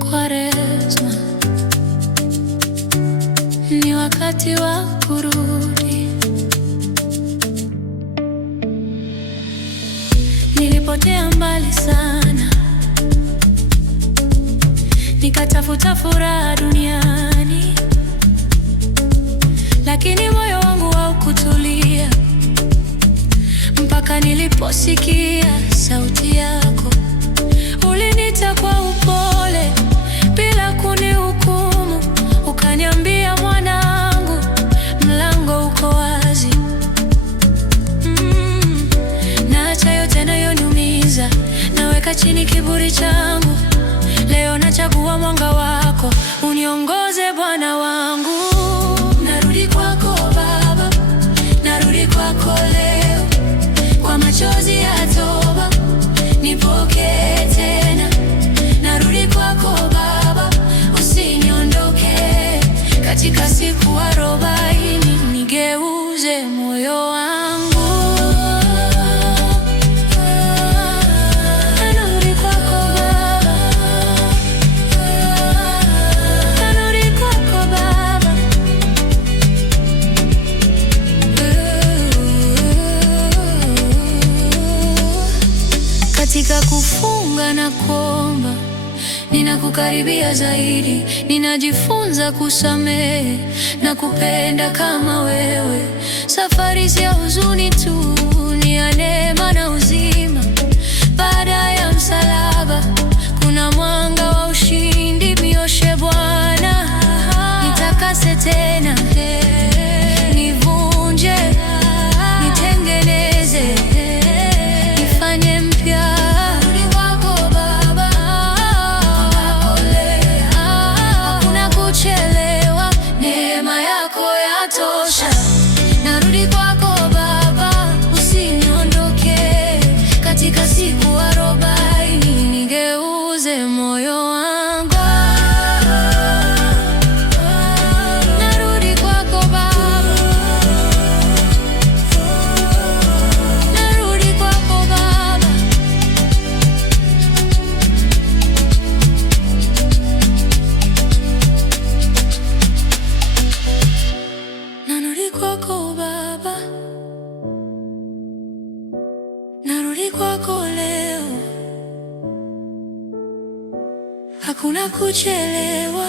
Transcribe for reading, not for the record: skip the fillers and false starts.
Kwaresma ni wakati wa kurudi. Nilipotea mbali sana, nikatafuta furaha duniani, lakini moyo wangu haukutulia mpaka niliposikia sauti yako. Uliniita kwa upole bila kunihukumu, ukaniambia, mwanangu, mlango uko wazi. Naacha yote yanayoniumiza, naweka chini kiburi changu. Leo nachagua mwanga wako, uniongoze Bwana wangu. Narudi kwako Baba, narudi kwako leo, kwa machozi ya toba nipokee tena. Narudi kwako Baba, usiniondoke. Katika siku 40 nigeuze moyo wangu. Narudi kwako Baba, narudi kwako Baba. Katika kufunga na kuomba, ninakukaribia zaidi. Ninajifunza kusamehe na kupenda kama wewe. Safari si ya huzuni tu, ni ya neema na uzima. Baada ya msalaba kuna mwanga wa ushindi. Nioshe Bwana, nitakase tena, nivunje, nitengeneze, nifanye mpya. Hakuna kuchelewa, neema yako yatosha. Narudi kwako Baba, usiniondoke. Katika siku 40 nigeuze moyo wangu. Narudi kwako Baba, narudi kwako Baba. Narudi kwako Baba, narudi kwako leo. Hakuna kuchelewa.